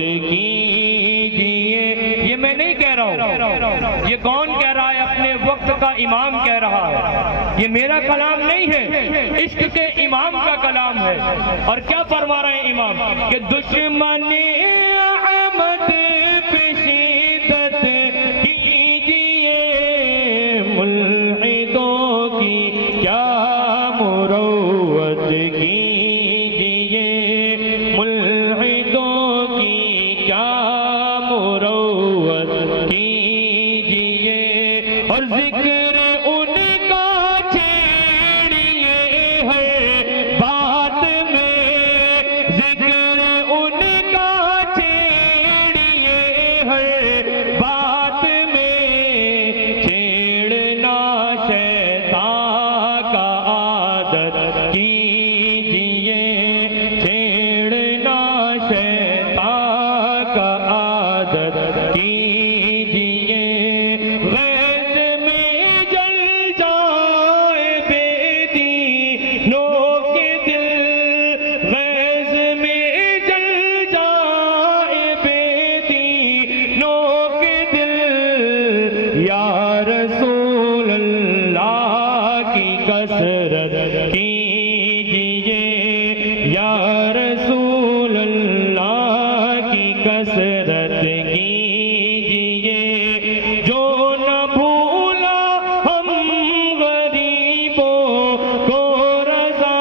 کیجئے. یہ میں نہیں کہہ رہا ہوں، یہ کون کہہ رہا ہے؟ اپنے وقت کا امام کہہ رہا ہے. یہ میرا کلام نہیں ہے، عشق کے امام کا کلام ہے. اور کیا فرما رہے ہیں امام کہ دشمن احمد پہ شدت کیجئے، ملحدوں کی کیا مروت کیجئے، ملحدوں کی کیا مروت کیجئے. اور ذکر ان کا چھیڑیے ہے بات میں، ذکر ان کا چھیڑیے ہے بات میں، چھیڑنا شیطان کا عادت کیجئے، چھیڑنا شیطان کا عادت کیجئے. غیظ میں جل جائے بے دینوں کے دل، غیظ میں جل جائے بے دینوں کے دل، یا رسول اللہ کی کثرت کیجئے، یا رسول اللہ کی کثرت کیجئے. جو نہ بھولا ہم غریبوں کو رضا،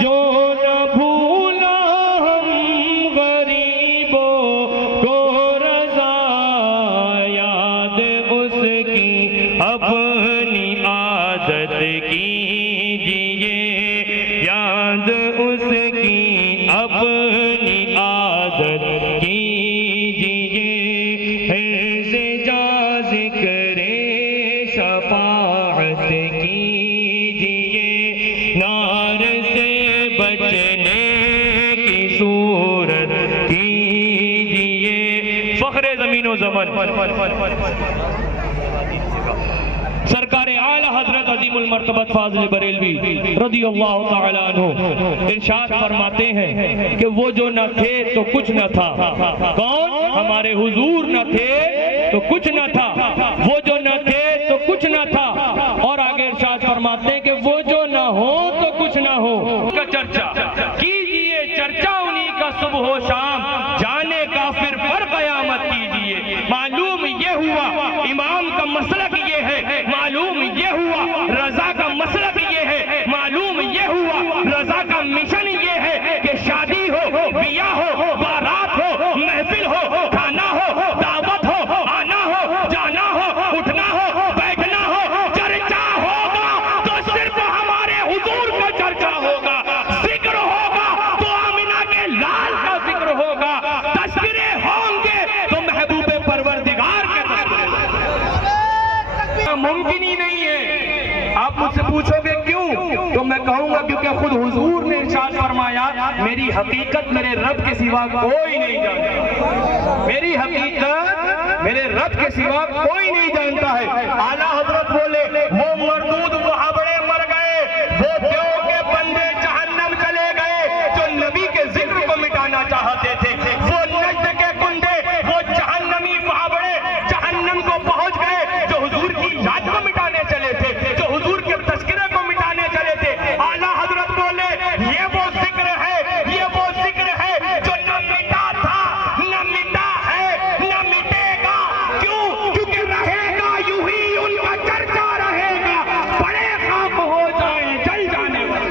جو نہ بھولا ہم غریبوں کو رضا، یاد اس کی اپنی عادت کیجئے، یاد اس کی اپنی عادت کیجئے. حرص جا ذکر شفاعت کیجئے، نار سے بچنے کی صورت کیجئے. فخر زمین و زمن سرکار اعلیٰ حضرت عظیم المرتبت فاضل بریلوی رضی اللہ تعالیٰ عنہ ارشاد فرماتے ہیں کہ وہ جو نہ تھے تو کچھ نہ تھا. کون؟ ہمارے حضور نہ تھے تو کچھ نہ تھا، وہ جو نہ تھے تو کچھ نہ تھا. اور آگے ارشاد فرماتے ہیں کہ وہ جو نہ ہو تو کچھ نہ ہو. کا چرچا کیجئے، چرچا انہی کا صبح و شام، جانے کافر پر قیامت کیجئے. معلوم یہ ہوا امام کا مسلک یہ ہے، معلوم یہ ہوا رضا کا مسلک یہ ہے، معلوم یہ ہوا رضا کا مشن یہ ہے کہ شادی ہو، بیاہ ہو، بارات ہو، محفل ہو، کھانا ہو، دعوت ہو، آنا ہو، جانا ہو، اٹھنا ہو، بیٹھنا ہو، چرچا ہوگا تو صرف ہمارے حضور کا چرچا ہوگا. ذکر ہوگا تو آمنہ کے لال کا ذکر ہوگا، تذکرے ہوں گے تو محبوب پروردگار کے تذکرے ہوں گے. ممکن ہی نہیں ہے. آپ مجھ سے پوچھو گے کیوں تو میں کہوں گا کیونکہ خود حضور نے ارشاد فرمایا میری حقیقت میرے رب کے سوا کوئی نہیں جانتا. میری حقیقت میرے رب کے سوا کوئی نہیں جانتا ہے. اعلیٰ حضرت بولے وہ مردود وہ ہبڑے مر گئے، وہ دیو کے بندے جہنم چلے گئے جو نبی کے ذکر کو مٹانا چاہتے تھے. وہ نجد کے کنڈے وہ جہنمی ہبڑے جہنم کو پہنچ گئے جو حضور کی یاد کو مٹانے چلے تھے، جو حضور کے تذکرے کو مٹانے چلے تھے. اعلیٰ حضرت بولے یہ وہ ذکر ہے، یہ وہ ذکر ہے جو نہ مٹا تھا، نہ مٹا ہے، نہ مٹے گا. کیوں؟ کیونکہ رہے گا یوں ہی ان کا چرچا رہے گا، بڑے خاک ہو جائیں جل جانے والے.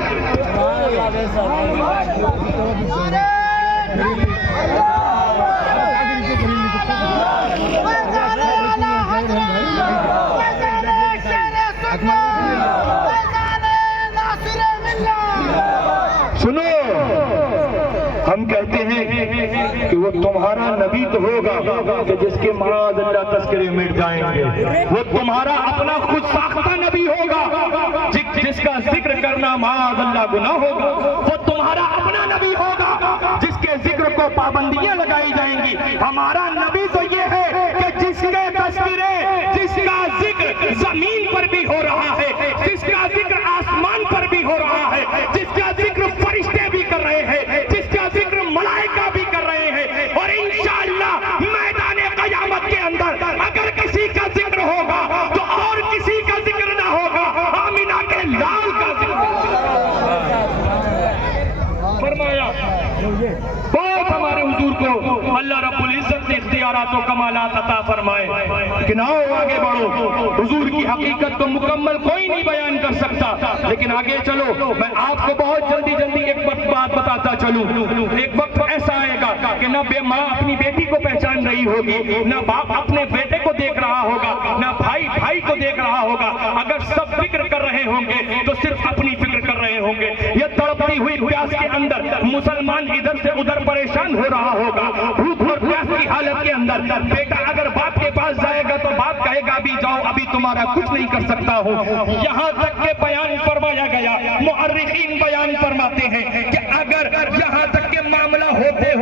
سنو، ہم کہتے ہیں کہ وہ تمہارا نبی تو ہوگا کہ جس کے معاذ اللہ تذکرے مٹ جائیں گے. وہ تمہارا اپنا خود ساختہ نبی ہوگا جس کا ذکر کرنا معاذ اللہ گناہ ہوگا. وہ تمہارا اپنا نبی ہوگا جس کے ذکر کو پابندیاں لگائی جائیں گی. ہمارا نبی تو یہ ہے کہ جس کے تذکرے، جس کا ذکر زمین پر بھی ہو رہا ہے، جس کا ذکر آسمان پر بھی ہو رہا ہے، جس کا ذکر فرشتے بھی کر رہے ہیں، جس کا ذکر ملائکہ بھی کر رہے ہیں. اور ان اللہ رب العزت نے اختیارات و کمالات عطا فرمائے کہ آؤ آگے بڑھو. حضور کی حقیقت تو مکمل کوئی نہیں بیان کر سکتا، لیکن آگے چلو میں آپ کو بہت جلدی ایک بات بتاتا چلوں. ایک وقت ایسا آئے گا کہ نہ ماں اپنی بیٹی کو پہچان رہی ہوگی، نہ باپ اپنے بیٹے کو دیکھ رہا ہوگا، نہ بھائی کو دیکھ رہا ہوگا. اگر سب فکر کر رہے ہوں گے تو صرف اپنی فکر کر رہے ہوں گے. یہ تڑپتی ہوئی پیاس کے اندر مسلمان ادھر سے ادھر پریشان ہو رہا ہوگا. بھوک اور پیاس کی حالت کے اندر بیٹا اگر باپ کے پاس جائے گا تو باپ کہے گا ابھی جاؤ، ابھی تمہارا کچھ نہیں کر سکتا ہو. یہاں تک کہ بیان فرمایا گیا، مؤرخین بیان فرماتے ہیں کہ اگر یہاں تک کہ معاملہ ہوتے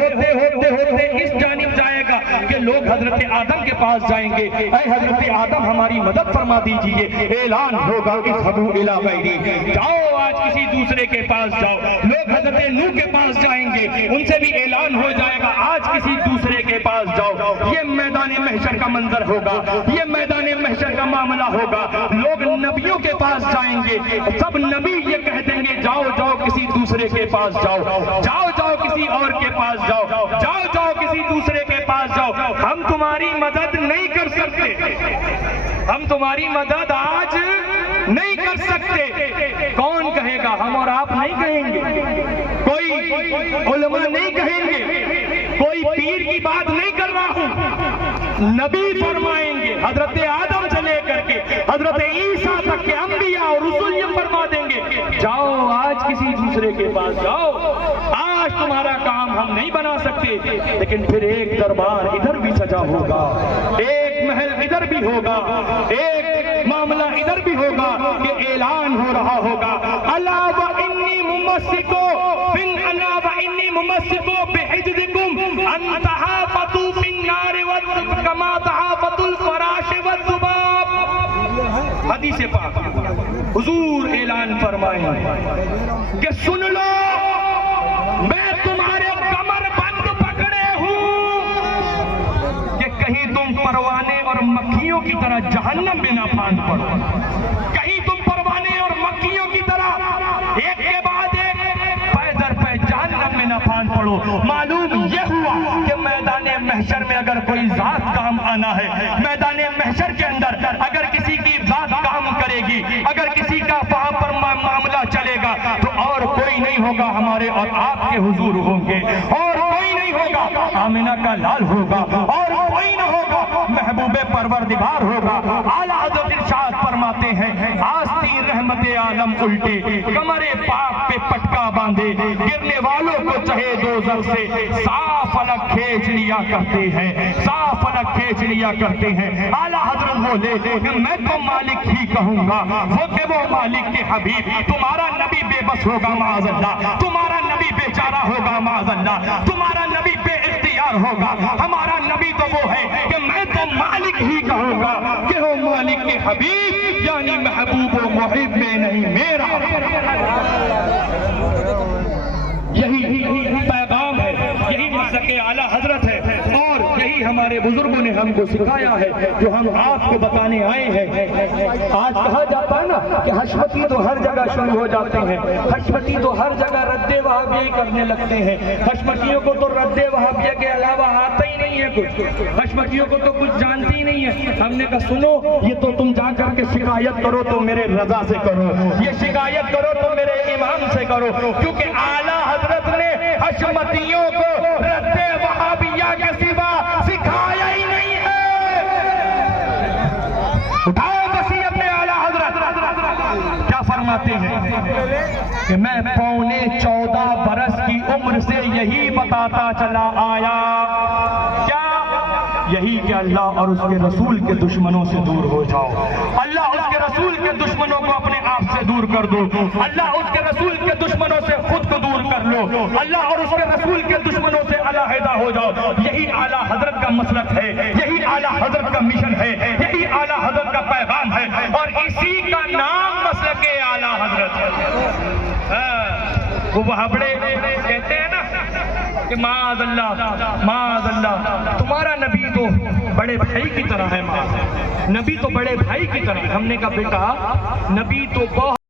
اس جانب جائے گا کہ لوگ حضرت آدم کے پاس جائیں گے، اے حضرت آدم ہماری مدد فرما دیجئے. اعلان ہوگا اذهبوا الى غیری، جاؤ آج کسی دوسرے کے پاس جاؤ. لوگ حضرت نوح کے پاس جائیں گے، ان سے بھی اعلان ہو جائے گا آج کسی دوسرے کے پاس جاؤ. یہ میدان محشر کا منظر ہوگا، یہ میدان محشر کا معاملہ ہوگا. لوگ نبیوں کے پاس جائیں گے، سب نبی یہ کہہ دیں گے جاؤ کسی دوسرے کے پاس جاؤ، جاؤ کسی اور کے پاس جاؤ، جاؤ کسی دوسرے کے پاس جاؤ. ہم تمہاری مدد نہیں کر سکتے، ہم تمہاری مدد آج نہیں کر سکتے. کون کہے گا؟ ہم اور آپ نہیں کہیں گے، کوئی علماء نہیں کہیں گے، کوئی پیر کی بات نہیں کر رہا ہوں. نبی فرمائیں گے، حضرت آدم سے لے کر کے حضرت عیسیٰ تک کے انبیاء اور رسول یہ فرما دیں گے جاؤ آج کسی دوسرے کے پاس جاؤ. آج تمہارا کام ہم نہیں بنا سکتے، لیکن پھر ایک دربار ادھر بھی سجا ہوگا، ایک محل ادھر بھی ہوگا، ایک معاملہ ادھر بھی ہوگا کہ اعلان ہو رہا ہوگا الا وانی ممسکو بحجزکم ان تحافظوا بالنار کما تحافظ الفراش والذباب. حدیث پاک حضور اعلان فرمائیں کہ سن لو میں تمہارے کمر بند پکڑے ہوں کہ کہیں تم پروانے اور مکھیوں کی طرح جہنم میں نہ پھانس پڑو، کہیں تم پروانے اور مکھیوں کی طرح ایک کے بعد ایک پے در پے جہنم میں نہ پھانس پڑو. معلوم یہ ہوا کہ میدان محشر میں اگر کوئی ذات کام آنا ہے، میدان محشر کے اندر اگر کسی کی ذات کام کرے گی، اگر کسی کا وہاں پر معاملہ چلے گا تو اور کوئی نہیں ہوگا، ہمارے اور آپ کے حضور ہوں گے، اور کوئی نہیں ہوگا آمنہ کا لال ہوگا، اور کوئی نہ ہوگا محبوب پروردگار ہوگا. اعلیٰ حضرت ارشاد فرماتے ہیں آستین رحمت عالم الٹے، کمر پاک پہ پٹکا باندھے، گرنے والوں کو چہے دوزخ سے صاف فلک کھینچ لیا کرتے ہیں، صاف فلک کھینچ لیا کرتے ہیں. اعلیٰ حضرت بولے کہ میں تو مالک ہی کہوں گا، وہ مالک کے حبیب. تمہارا نبی بے بس ہوگا معاذ اللہ، تمہارا نبی بے چارہ ہوگا معاذ اللہ، تمہارا نبی بے اختیار ہوگا. ہمارا نبی تو وہ ہے کہ میں تو مالک ہی کہوں گا کہ وہ مالک کے حبیب، یعنی محبوب و محب میں نہیں میرا. یہی پیغام ہے، یہی مسلک اعلیٰ حضرت ہے، اور یہی ہمارے بزرگوں نے ہم کو سکھایا ہے جو ہم آپ کو بتانے آئے ہیں. آج کہا جاتا ہے نا کہ حشمتی تو ہر جگہ شروع ہو جاتے ہیں، حشمتی تو ہر جگہ رد وہابیہ کرنے لگتے ہیں. حشمتیوں کو تو رد وہابیہ کے علاوہ آتا ہی نہیں ہے کچھ، حشمتیوں کو تو کچھ جانتی ہی نہیں ہے. ہم نے کہا سنو، یہ تو تم جا کر کے شکایت کرو تو میرے رضا سے کرو، یہ شکایت کرو تو میرے امام سے کرو، کیونکہ اعلیٰ حضرت نے حشمتیوں کو رد وہابیہ کے سوا سکھایا ہی نہیں ہے. اٹھاؤ وصیت اعلیٰ حضرت کیا فرماتے ہیں کہ میں 14.25 برس کی عمر سے یہی بتاتا چلا آیا، کیا یہی کہ اللہ اور اس کے رسول کے دشمنوں سے دور ہو جاؤ، اللہ اس کے رسول کے دشمنوں کو اپنے آپ سے دور کر دو، اللہ اس کے رسول کے دشمنوں سے خود کو دور کر لو، اللہ اور اس کے رسول کے دشمنوں سے علیحدہ ہو جاؤ. یہی اعلیٰ حضرت کا مسلک ہے، یہی اعلیٰ حضرت کا مشن ہے، یہی اعلیٰ حضرت کا پیغام ہے، اور اسی کا نام مسلک اعلیٰ حضرت ہے. وہ وہابڑے کہتے ہیں نا کہ معاذ اللہ تمہارا نبی تو بڑے بھائی کی طرح ہے، نبی تو بڑے بھائی کی طرح. ہم نے کہا بیٹا نبی تو بہت